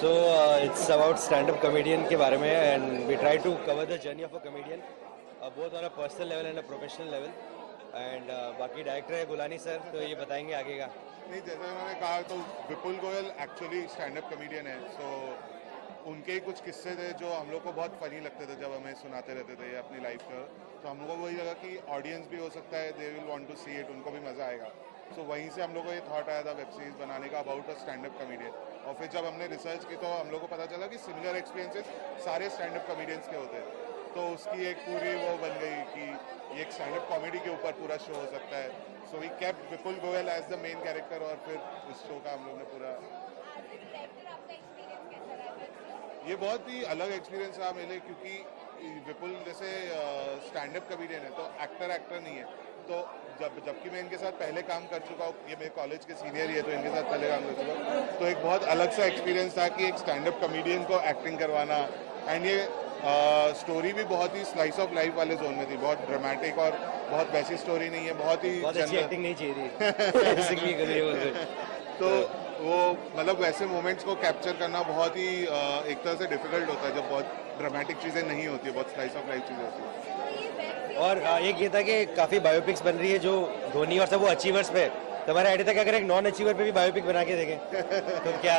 So it's about stand-up comedian के बारे में and we try to cover the journey of a comedian both on a personal level and a professional level and बाकी डायरेक्टर है Golani sir तो ये बताएंगे आगे का। नहीं जैसे उन्होंने कहा तो विपुल गोयल एक्चुअली स्टैंड-अप कॉमेडियन है, सो उनके ही कुछ किस्से थे जो हम लोग को बहुत फनी लगते थे जब हमें सुनाते रहते थे अपनी लाइफ का, तो हम लोग को वही लगा कि ऑडियंस भी हो सकता है, they will want to see it, उनको भी मज़ा आएगा। सो वहीं से हम लोग को ये थॉट आया था वेब सीरीज़ बनाने का अबाउट अ स्टैंड-अप कॉमेडियन। और फिर जब हमने रिसर्च की तो हम लोग को पता चला कि सिमिलर एक्सपीरियंसेस सारे स्टैंड-अप कॉमेडियंस के होते हैं, तो उसकी एक पूरी वो बन गई कि ये एक स्टैंड-अप कॉमेडी के ऊपर पूरा शो हो सकता है। So we kept Vipul Goyal as the main character और फिर इस शो का हम लोग ने पूरा ये बहुत ही अलग एक्सपीरियंस रहा मेरे, क्योंकि विपुल जैसे स्टैंड-अप कॉमेडियन है तो एक्टर नहीं है, तो जबकि मैं इनके साथ पहले काम कर चुका हूँ, ये मेरे कॉलेज के सीनियर ही है तो इनके साथ पहले काम कर चुका हूँ, तो एक बहुत अलग सा एक्सपीरियंस था कि एक स्टैंड-अप कॉमेडियन को एक्टिंग करवाना। एंड ये स्टोरी भी बहुत ही स्लाइस ऑफ लाइफ वाले जोन में थी, बहुत ड्रामेटिक और बहुत वैसी स्टोरी नहीं है, बहुत अच्छी एक्टिंग नहीं चाहिए तो वो मतलब वैसे मोमेंट्स को कैप्चर करना बहुत ही एक तरह से डिफिकल्ट होता है जब बहुत ड्रामेटिक चीज़ें नहीं होती, बहुत स्लाइस ऑफ लाइफ चीज़ें होती है। और एक ये था कि काफ़ी बायोपिक्स बन रही है जो धोनी और सब वो अचीवर्स पे, तो हमारा आइडिया था कि अगर एक नॉन अचीवर पे भी बायोपिक बना के देखें तो क्या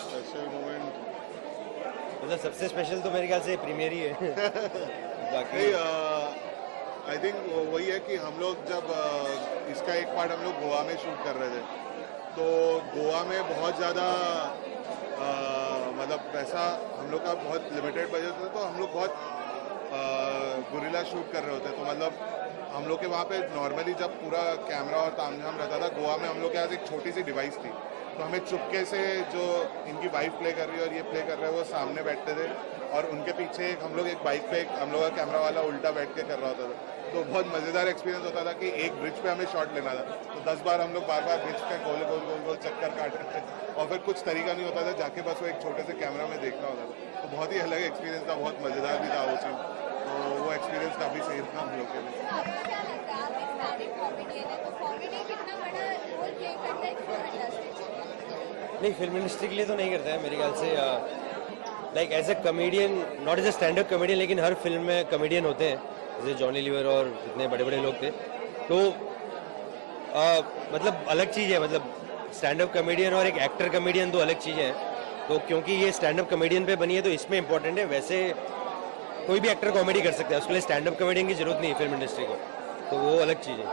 स्पेशल मोमेंट मतलब सबसे स्पेशल तो मेरे ख्याल से प्रीमियर ही है बाकी आई थिंक वही है कि हम लोग जब इसका एक पार्ट हम लोग गोवा में शूट कर रहे थे, तो गोवा में बहुत ज़्यादा मतलब पैसा हम लोग का बहुत लिमिटेड बजट था, तो हम लोग बहुत गुरिल्ला शूट कर रहे होते, तो मतलब हम लोग के वहाँ पे नॉर्मली जब पूरा कैमरा और तामझाम रहता था, गोवा में हम लोग के पास एक छोटी सी डिवाइस थी, तो हमें चुपके से जो इनकी वाइफ प्ले कर रही है और ये प्ले कर रहे हैं वो सामने बैठते थे और उनके पीछे हम लोग एक बाइक पे हम लोग का कैमरा वाला उल्टा बैठ के कर रहा होता था, तो बहुत मज़ेदार एक्सपीरियंस होता था कि एक ब्रिज पे हमें शॉट लेना था, तो 10 बार हम लोग बार ब्रिज पे गोल गोल चक्कर काट रहे थे और फिर कुछ तरीका नहीं होता था, जाके बस वो एक छोटे से कैमरा में देखना होता था, तो बहुत ही अलग एक्सपीरियंस था, बहुत मज़ेदार भी था वो चीज़, तो वो एक्सपीरियंस काफ़ी सही था हम लोग के लिए। नहीं, फिल्म इंडस्ट्री के लिए तो नहीं करता है मेरे ख्याल से, like as a comedian, not as a stand up comedian, लेकिन हर फिल्म में कॉमेडियन होते हैं, जैसे जॉनी लीवर और इतने बड़े बड़े लोग थे, तो मतलब अलग चीज़ है, मतलब स्टैंड अप कॉमेडियन और एक एक्टर कॉमेडियन दो अलग चीज़ें हैं, तो क्योंकि ये स्टैंड अप कॉमेडियन पे बनी है तो इसमें इंपॉर्टेंट है, वैसे कोई भी एक्टर कॉमेडी कर सकता है, उसके लिए स्टैंड अप कॉमेडियन की जरूरत नहीं है फिल्म इंडस्ट्री को, तो वो अलग चीज़ है।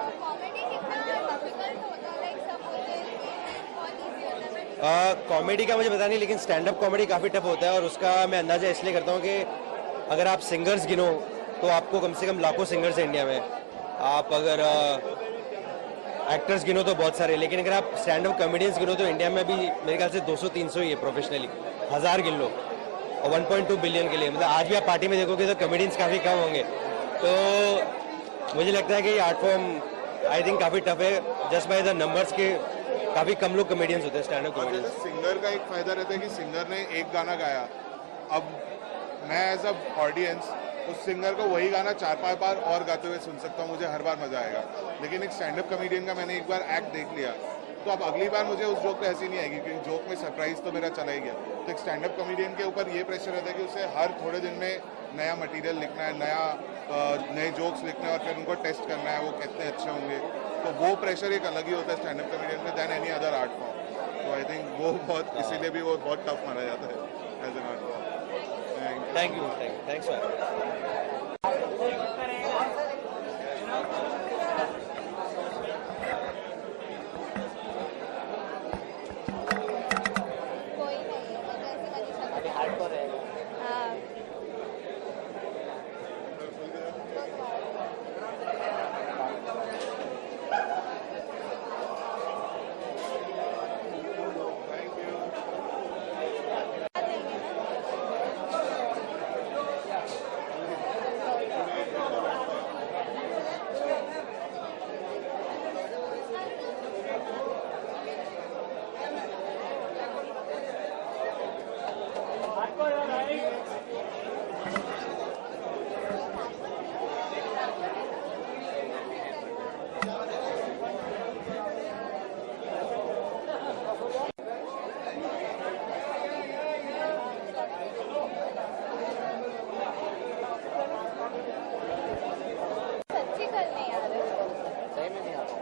कॉमेडी का मुझे पता नहीं, लेकिन स्टैंड अप कॉमेडी काफ़ी टफ होता है और उसका मैं अंदाज़ा इसलिए करता हूँ कि अगर आप सिंगर्स गिनो तो आपको कम से कम लाखों सिंगर्स हैं इंडिया में। आप अगर एक्टर्स गिनो तो बहुत सारे, लेकिन अगर आप स्टैंड अप कॉमेडियंस गिनो तो इंडिया में भी मेरे ख्याल से 200-300 ही है प्रोफेशनली, 1000 गिन लो और 1.2 बिलियन के लिए। मतलब आज भी आप पार्टी में देखोगे तो कॉमेडियंस काफ़ी कम होंगे। तो मुझे लगता है कि ये आर्ट फॉर्म आई थिंक काफ़ी टफ है, जस्ट बाय द नंबर्स के काफ़ी कम लोग कॉमेडियंस होते हैं स्टैंड अप कॉमेडियंस। सिंगर का एक फायदा रहता है कि सिंगर ने एक गाना गाया, अब मैं एज अ ऑडियंस उस सिंगर को वही गाना 4-5 बार और गाते हुए सुन सकता हूँ, मुझे हर बार मजा आएगा। लेकिन एक स्टैंड अप कॉमेडियन का मैंने एक बार एक्ट देख लिया तो अब अगली बार मुझे उस जोक पे हंसी नहीं आएगी, क्योंकि जोक में सरप्राइज तो मेरा चला ही गया। तो एक स्टैंड अप कॉमेडियन के ऊपर ये प्रेशर रहता है कि उसे हर थोड़े दिन में नया मटेरियल लिखना है, नए जोक्स लिखना है और फिर उनको टेस्ट करना है वो कितने अच्छे होंगे। तो वो प्रेशर एक अलग ही होता है स्टैंड अप कॉमेडियन में than any other art form. तो आई थिंक वो बहुत, इसीलिए भी वो बहुत टफ माना जाता है as an art form. Thank you, thanks sir. कोई नहीं है, मैं जैसे मनीषा अभी हार्डकोर है। हाँ। सच्ची करने यार, सही में नहीं आता।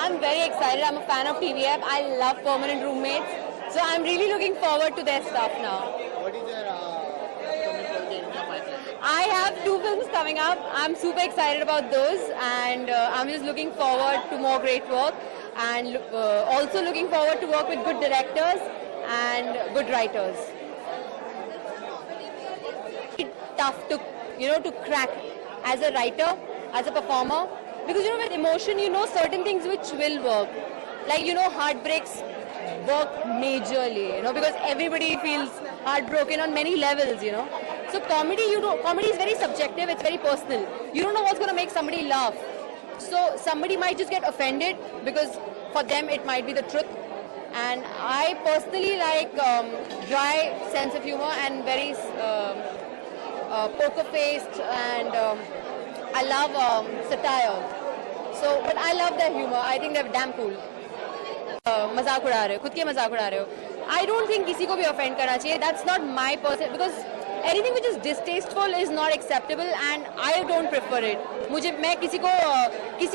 I'm very excited. I'm a fan of TVF. I love Permanent Roommates. So I'm really looking forward to their stuff now. What is your upcoming project in your pipeline? I have 2 films coming up. I'm super excited about those, and I'm just looking forward to more great work, and also looking forward to work with good directors and good writers. It's tough to, to crack as a writer, as a performer, because with emotion, certain things which will work. Like, heartbreaks work majorly, because everybody feels heartbroken on many levels, So comedy, comedy is very subjective, it's very personal. You don't know what's going to make somebody laugh. So somebody might just get offended because for them it might be the truth. And I personally like dry sense of humor and very poker-faced, and I love satire. So, but I love their humor. I think they're damn cool. मजाक उड़ा रहे हो, खुद के मजाक उड़ा रहे हो. I don't think किसी को भी offend करना चाहिए. That's not my person, because Anything which is distasteful is not acceptable and I don't prefer it. मैं किसी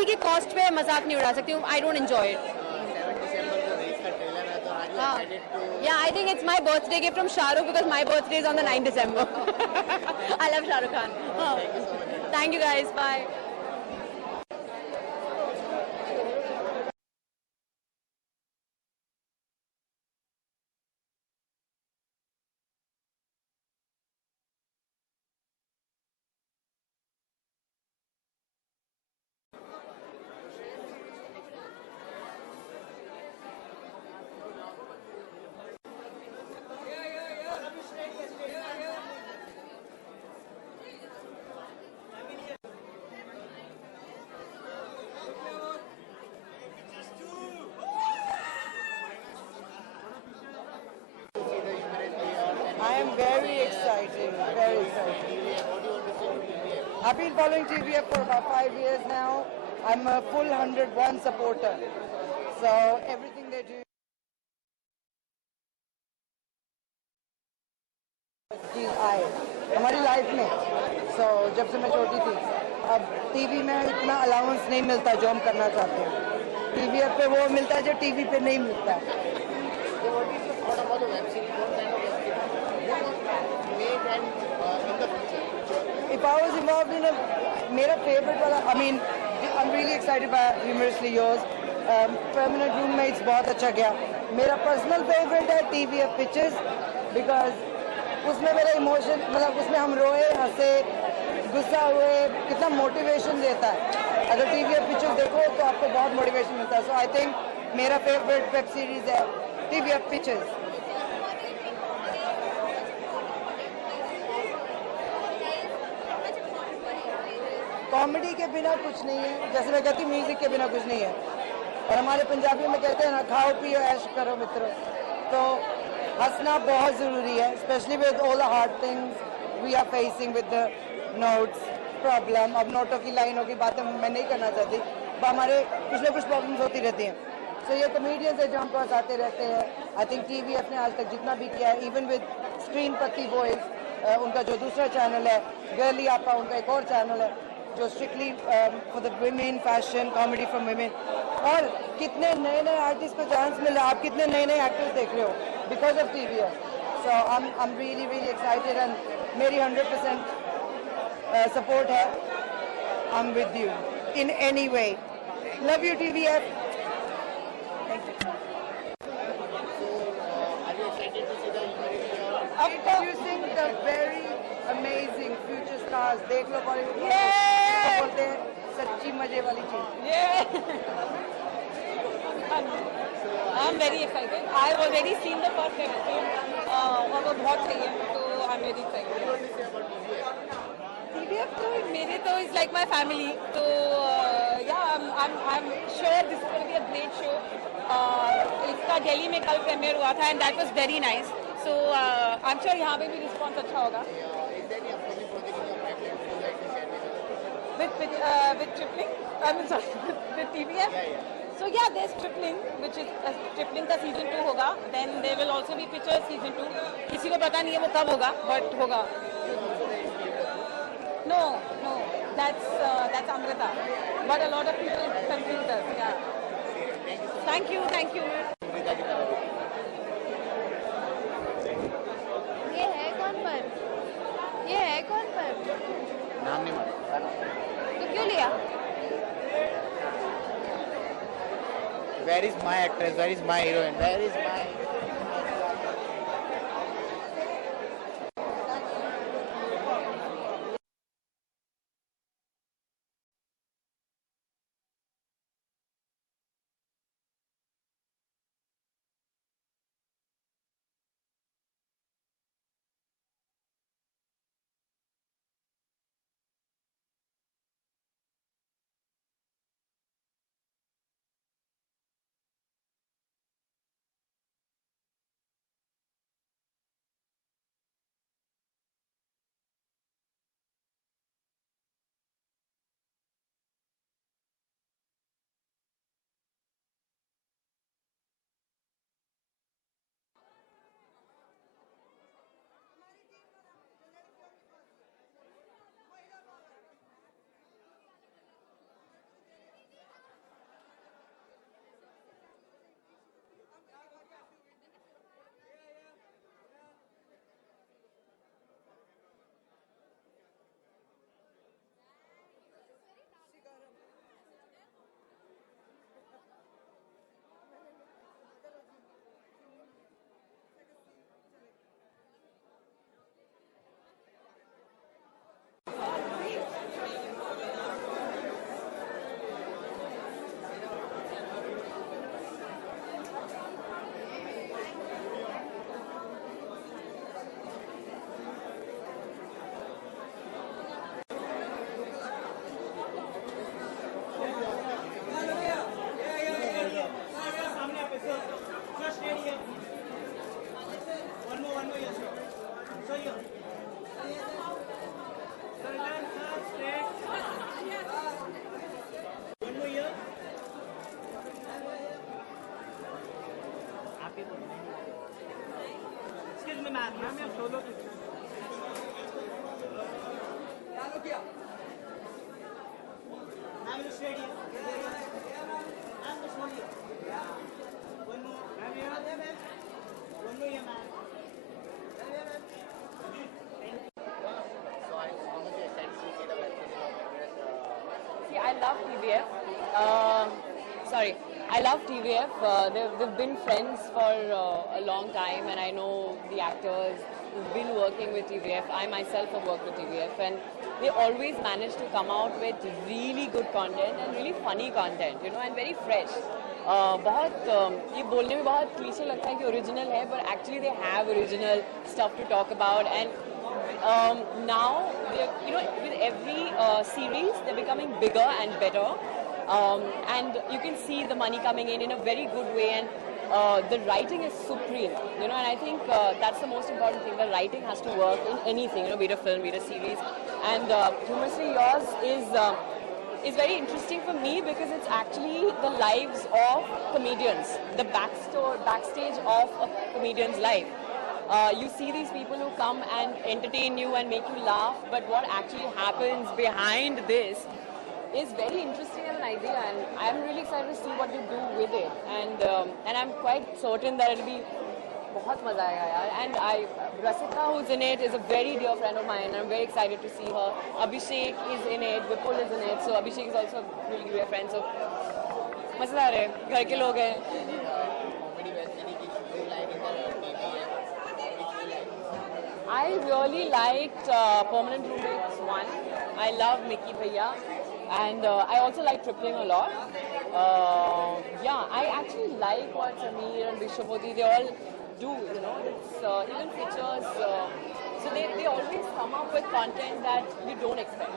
की कॉस्ट पे मजाक नहीं उड़ा सकती हूँ. I don't enjoy it. 7 दिसंबर को रेस का ट्रेलर है, तो are you excited to? Yeah, I think it's my birthday gift from Shah Rukh because my birthday is on the 9th December. I love Shah Rukh Khan. Thank you so much. Thank you guys. Bye. I am very excited, very excited. I've been following TVF for about 5 years now. I'm a full 101 supporter. So everything they do चीज आए हमारी लाइफ में. So जब से मैं छोटी थी, अब टीवी में इतना अलाउंस नहीं मिलता जो हम करना चाहते हैं. TVF पे वो मिलता है जो टीवी पे नहीं मिलता है. What about the web series? What kind of web series you want make and in the future? If I was involved in a मेरा favorite वाला, I mean, I'm really excited by Humorously Yours. Permanent Roommates बहुत अच्छा गया. मेरा personal favorite है TVF Pitches because उसमें मेरा इमोशन, मतलब उसमें हम रोए, हंसे, गुस्सा हुए, कितना मोटिवेशन देता है. अगर TVF Pitches देखो तो आपको बहुत मोटिवेशन मिलता है. So I think मेरा favorite वेब सीरीज है TVF Pitches. कॉमेडी के बिना कुछ नहीं है, जैसे मैं कहती हूँ म्यूजिक के बिना कुछ नहीं है. और हमारे पंजाबी में कहते हैं ना, खाओ पियो ऐश करो मित्रों. तो हंसना बहुत ज़रूरी है, specially with all the hard things we are facing with the notes problem. अब नोटों की लाइनों की बातें मैं नहीं करना चाहती, पर हमारे कुछ ना कुछ प्रॉब्लम्स होती रहती हैं. सो ये कॉमेडियंस है जो हमको हंसाते रहते हैं. आई थिंक TVF ने आज तक जितना भी किया है, इवन विद स्क्रीन पति बॉयज, उनका जो दूसरा चैनल है गर्ली आपा, उनका एक और चैनल है जो strictly for the women fashion comedy from women. और कितने नए नए आर्टिस्ट को चांस मिल रहा है, आप कितने नए नए एक्टर्स देख रहे हो because of TVF. So I am really really excited and मेरी 100% सपोर्ट है. I am with you in any way. Love you TVF. Thank you. Are you excited to see the Humorously Yours? Introducing the very amazing future stars. देख लो बॉलीवुड में बोलते हैं सच्ची मजे वाली चीज. I'm very excited. I've already seen the first episode. और वो बहुत सही है, तो I'm very excited. TVF तो मेरे तो is like my family. तो yeah, I'm sure this is going to be a great show. इसका दिल्ली में कल प्रीमियर हुआ था and that was very nice. So I'm sure यहाँ पे भी रिस्पॉन्स अच्छा होगा. Is there any upcoming project in your pipeline you would like to share with us? With Tripling, I mean sorry, with TVF. Yeah. So yeah, there's Tripling, which is Tripling का season 2 होगा. Then there will also be Pictures season 2. किसी को पता नहीं है वो कब होगा, but होगा. No, that's Amrita. But a lot of people confuse us. Yeah. Thank you. ये है कौन पर? नाम नहीं मालूम. तो क्यों लिया? Where is my actress? Where is my heroine? Where is my Excuse me, ma'am. Ma'am, you're solo picture. Ma'am, you stayed here. Ma'am, just one here. One more. Ma'am, here. One more here, ma'am. So how much you excited to see the web series of Emirates? See, I love TVF. I love TVF. They've been friends for a long time, and I know the actors who've been working with TVF. I myself have worked with TVF, and they always manage to come out with really good content and really funny content, and very fresh. बहुत ये बोलने में बहुत क्लीशे लगता है कि ओरिजिनल है, but actually they have original stuff to talk about, and now with every series they're becoming bigger and better, and you can see the money coming in a very good way, and the writing is supreme, and I think that's the most important thing. The writing has to work in anything, be it a film, be it a series, and Humorously Yours is very interesting for me because it's actually the lives of comedians, the backstage of a comedian's life. You see these people who come and entertain you and make you laugh, but what actually happens behind this is very interesting as an idea, and I'm really excited to see what they do with it. And I'm quite certain that it'll be बहुत मजा आएगा यार. And Rasika, who's in it, is a very dear friend of mine. I'm very excited to see her. Abhishek is in it, Vipul is in it, so Abhishek is also a really dear friend. So मजेदार है, घर के लोग हैं. Comedy web series which you like in the TVF? I really liked Permanent Roommates 1. I love Mickey Bhaiya, and I also like Tripling a lot. I actually like what Sameer and Vishwapati, they all do, it's even pictures. So they always come up with content that you don't expect.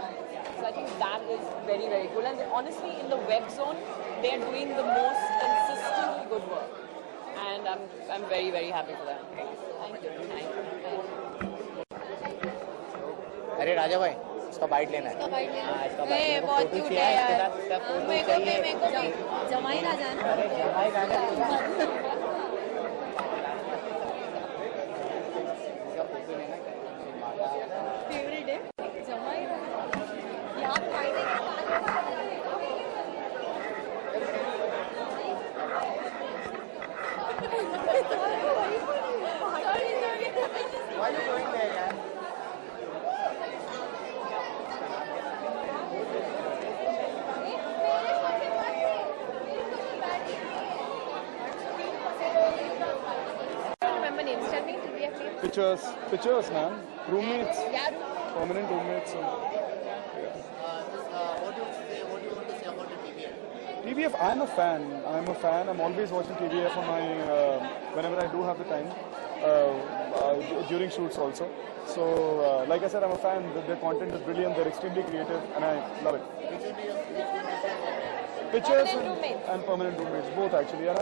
So I think that is very, very good. And honestly, in the web zone, they're doing the most consistently good work. And I'm very, very happy for that. Thank you. अरे राजा भाई, इसका बाइट लेना है. हाँ, इसका बाइट लेना है. बहुत फोटो क्यूट चाहिए, है इसके यार. साथ इसका फोटो मेरे चाहिए. को भी जमाई ना जाना. अरे जमाई का इसका फोटो लेना है. फेवरेट है जमाई यहाँ Why are you going there, यार? remember names. Tell me, TVF names. Pictures, man. Roommates, Yeah. permanent roommates. What do you want to say about the TVF? TVF, I'm a fan. I'm always watching TVF on my whenever I do have the time. During shoots also. So, like I said, I'm a fan. Their content is brilliant. They're extremely creative, and I love it. Pictures and permanent roommates, both actually. And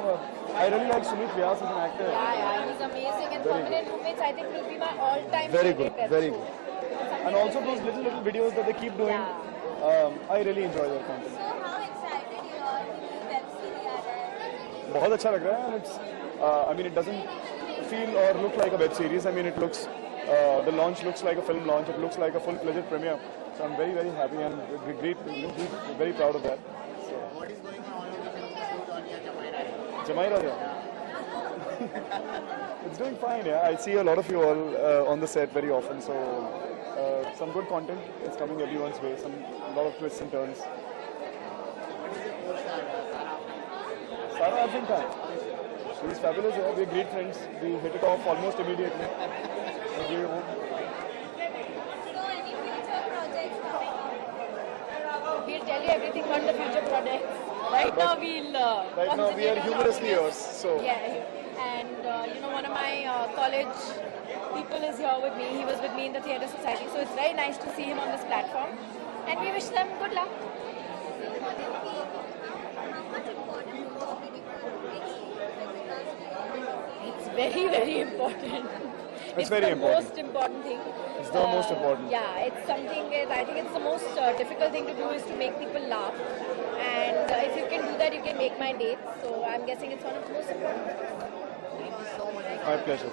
I really like Sumit Vyas as an actor. Yeah, he's amazing. And Very Permanent Roommates, I think, will be my all-time Very favorite good, web very show. good. And also those little videos that they keep doing. I really enjoy their content. So how excited you are to this web series aa raha hai? बहुत अच्छा लग रहा है, and it's I mean it doesn't feel or look like a web series. I mean it looks the launch looks like a film launch. It looks like a full-fledged premiere. So I'm very, very happy and very proud of that. What is going on location shoot on your Jamai Jamai Raja. It's doing fine, yeah. I see a lot of you all on the set very often, so some good content is coming everyone's way. A lot of twists and turns. Sara Arjun Khan. She's fabulous, yeah. We're great friends. We hit it off almost immediately. So any future projects coming up? We'll tell you everything about the future projects. Right now we'll Right now we are humorously yours, so Yeah, and one of my college people is here with me. He was with me in the Theatre Society, so it's very nice to see him on this platform. And we wish them good luck. It's very, very important. It's very the important. most important thing. It's the most important. Yeah, it's something. I think it's the most difficult thing to do is to make people laugh. And if you can do that, you can make my day. So I'm guessing it's one of the most important. My pleasure.